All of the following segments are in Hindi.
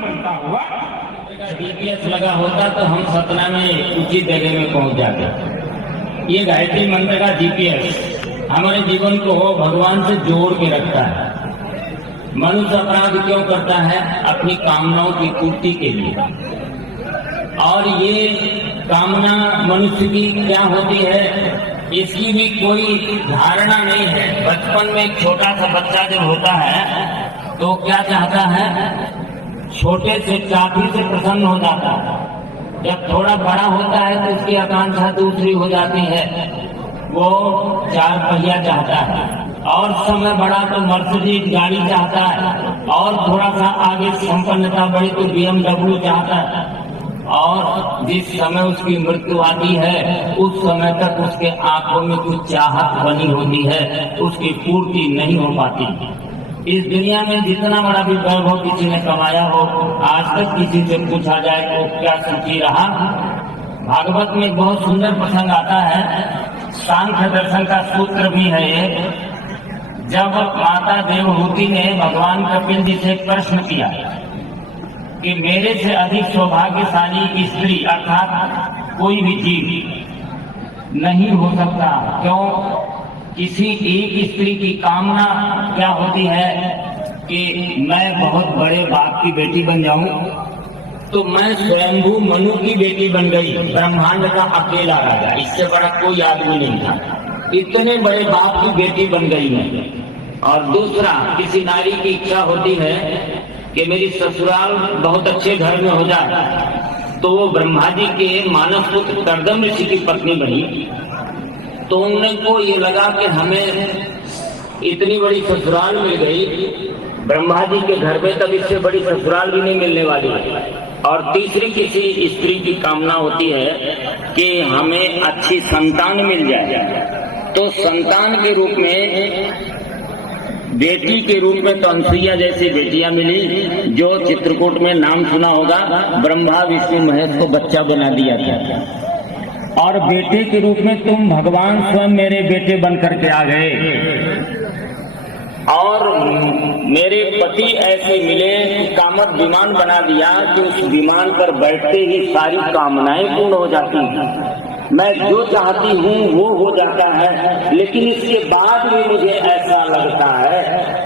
बनता हुआ GPS लगा होता तो हम सतना में उचित जगह में पहुंच जाते। ये गायत्री मंत्र का GPS हमारे जीवन को भगवान से जोड़ के रखता है। मनुष्य अपराध क्यों करता है? अपनी कामनाओं की पूर्ति के लिए। और ये कामना मनुष्य की क्या होती है, इसकी भी कोई धारणा नहीं है। बचपन में एक छोटा सा बच्चा जब होता है तो क्या चाहता है? छोटे से काफी से प्रसन्न हो जाता है। जब थोड़ा बड़ा होता है तो उसकी आकांक्षा दूसरी हो जाती है, वो 4 पहिया चाहता है। और समय बढ़ा तो मर्सिडीज गाड़ी चाहता है, और थोड़ा सा आगे संपन्नता बढ़ी तो BMW चाहता है। और जिस समय उसकी मृत्यु आती है उस समय तक उसके आंखों में कुछ चाहत बनी होती है, उसकी पूर्ति नहीं हो पाती। इस दुनिया में जितना बड़ा भी वैभव किसी ने कमाया हो, आज तक किसी से पूछा जाए तो क्या सुखी रहा? भागवत में बहुत सुंदर प्रसंग आता है, सांख्य दर्शन का सूत्र भी है ये। जब माता देवहूति ने भगवान कपिल जी से प्रश्न किया कि मेरे से अधिक सौभाग्यशाली स्त्री अर्थात कोई भी जीव नहीं हो सकता, क्यों? किसी एक स्त्री की कामना क्या होती है कि मैं बहुत बड़े बाप की बेटी बन जाऊं, तो मैं स्वयंभू मनु की बेटी बन गई, ब्रह्मांड का अकेला राजा, इससे बड़ा कोई आदमी नहीं था, इतने बड़े बाप की बेटी बन गई मैं। और दूसरा, किसी नारी की इच्छा होती है कि मेरी ससुराल बहुत अच्छे घर में हो जाए, तो वो ब्रह्मा जी के मानस पुत्र कर्दम ऋषि की पत्नी बनी। तो उनको ये लगा कि हमें इतनी बड़ी ससुराल मिल गई, ब्रह्मा जी के घर में तब इससे बड़ी ससुराल भी नहीं मिलने वाली है। और तीसरी किसी स्त्री की कामना होती है कि हमें अच्छी संतान मिल जाए। तो संतान के रूप में, बेटी के रूप में तो अनसुईया जैसी बेटियां मिली, जो चित्रकूट में नाम सुना होगा, ब्रह्मा विष्णु महेश को बच्चा बना दिया था। और बेटे के रूप में तुम भगवान स्वयं मेरे बेटे बन करके आ गए। और मेरे पति ऐसे मिले कि कामत विमान बना दिया कि उस विमान पर बैठते ही सारी कामनाएं पूर्ण हो जाती हैं। मैं जो चाहती हूँ वो हो जाता है, लेकिन इसके बाद भी मुझे ऐसा लगता है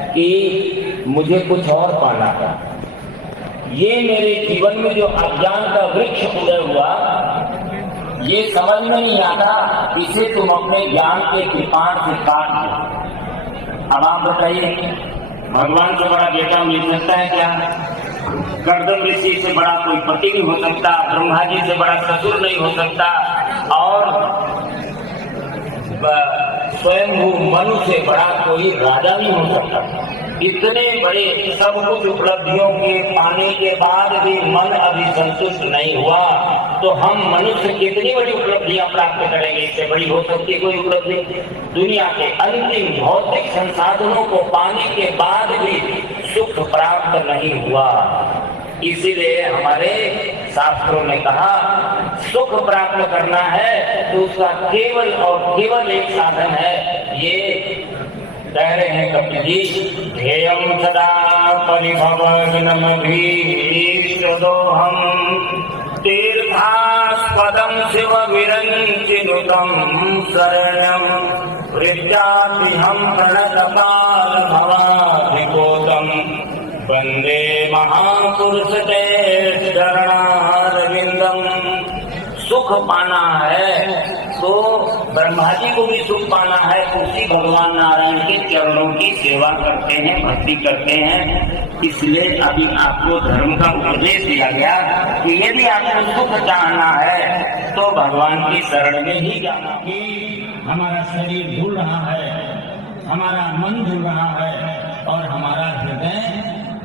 कि मुझे कुछ और पाना था। ये मेरे जीवन में जो अज्ञान का वृक्ष उदय हुआ, ये समझ में नहीं आता, इसे तुम अपने ज्ञान के कृपाण से काट दो। अब आप बताइए, भगवान से बड़ा बेटा मिल सकता है क्या? कर्दम ऋषि से बड़ा कोई पति नहीं हो सकता, ब्रह्मा जी से बड़ा ससुर नहीं हो सकता, और स्वयं मनु से बड़ा कोई राजा नहीं हो सकता। इतने बड़े सब कुछ उपलब्धियों के पाने के बाद भी मन अभी संतुष्ट नहीं हुआ, तो हम मनुष्य कितनी बड़ी उपलब्धियां प्राप्त करेंगे? इससे बड़ी हो सकती कोई उपलब्धि? दुनिया के अंतिम भौतिक संसाधनों को पाने के बाद भी सुख प्राप्त नहीं हुआ। इसीलिए हमारे शास्त्रों ने कहा, सुख प्राप्त करना है तो उसका केवल और केवल एक साधन है। ये कह रहे हैं कपिल जी, ध्येयं सदा परिभवग्नम भीष्टदोहम तीर्थास्पदं शिव विरञ्चिनुतं शरणं वृद्धातिहं प्रणतपाल भवाधिकोतं वन्दे महापुरुष ते चरणारविन्दम्। सुख पाना है तो ब्रह्मा जी को भी सुख पाना है, उसी भगवान नारायण के चरणों की सेवा करते हैं, भक्ति करते हैं। इसलिए अभी आपको धर्म का उपदेश दिया गया कि यदि आपको सुख चाहना है तो भगवान की शरण में ही जाना। कि हमारा शरीर झूल रहा है, हमारा मन झूल रहा है और हमारा हृदय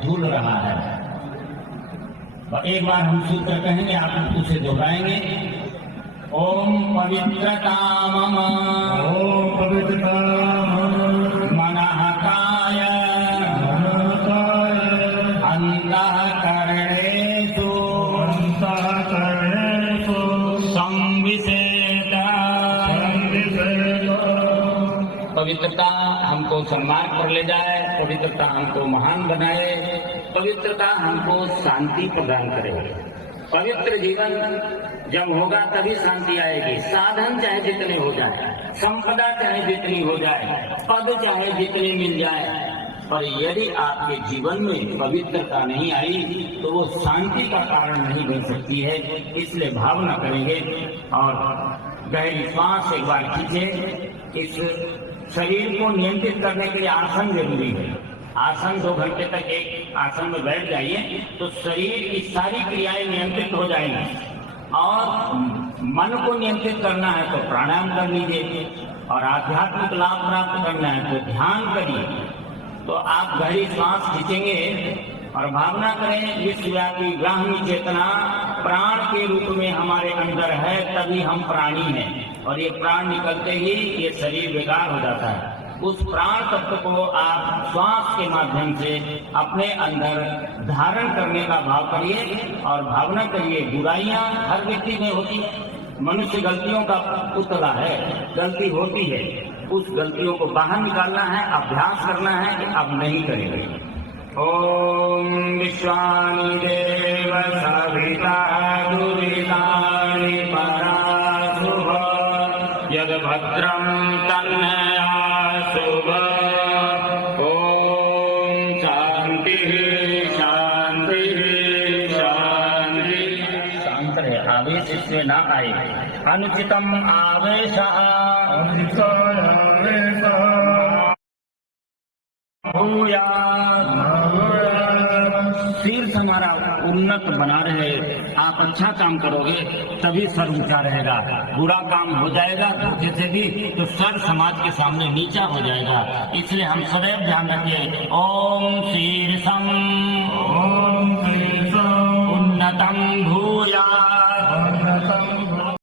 झूल रहा है। एक बार हम सूत्र कहेंगे, आप उसे दोहराएंगे। ओम पवित्रता मम, ओम पवित्रता मनः काय अंतःकरणेषु संविशेष। पवित्रता हमको सम्मान पर ले जाए, पवित्रता हमको महान बनाए। पवित्रता हमको शांति प्रदान करेगी। पवित्र जीवन जब होगा तभी शांति आएगी। साधन चाहे जितने हो जाए, संपदा चाहे जितनी हो जाए, पद चाहे जितने मिल जाए, पर यदि आपके जीवन में पवित्रता नहीं आई तो वो शांति का कारण नहीं बन सकती है। इसलिए भावना करेंगे और गहरी श्वास एक बार खींचे। इस शरीर को नियंत्रित करने के लिए आसन जरूरी है। आसन 2 घंटे तक एक आसन में बैठ जाइए तो शरीर की सारी क्रियाएं नियंत्रित हो जाएंगी। और मन को नियंत्रित करना है तो प्राणायाम कर लीजिए, और आध्यात्मिक लाभ प्राप्त करना है तो ध्यान करिए। तो आप गहरी सांस खींचेंगे और भावना करें विश्वव्यापी ब्राह्मी चेतना प्राण के रूप में हमारे अंदर है, तभी हम प्राणी हैं। और ये प्राण निकलते ही ये शरीर बेकार हो जाता है। उस प्राण तत्व को आप श्वास के माध्यम से अपने अंदर धारण करने का भाव करिए और भावना करिए। बुराइयां हर व्यक्ति में होती है, मनुष्य गलतियों का पुतला है, गलती होती है। उस गलतियों को बाहर निकालना है, अभ्यास करना है कि अब नहीं करेंगे। ओम विश्वानि देव सविता दुरितानि पराशुभ यद भद्रं तन्नयाशुभ। ओम शांति शांति शांति। शांत रहे, आवेश इससे ना आए। अनुचितम आवेश शीर्ष हमारा उन्नत बना रहे। आप अच्छा काम करोगे तभी सर ऊंचा रहेगा। बुरा काम हो जाएगा धोखे से भी तो सर समाज के सामने नीचा हो जाएगा। इसलिए हम सदैव ध्यान रखिए। ओम शीर्षम उन्नतम भू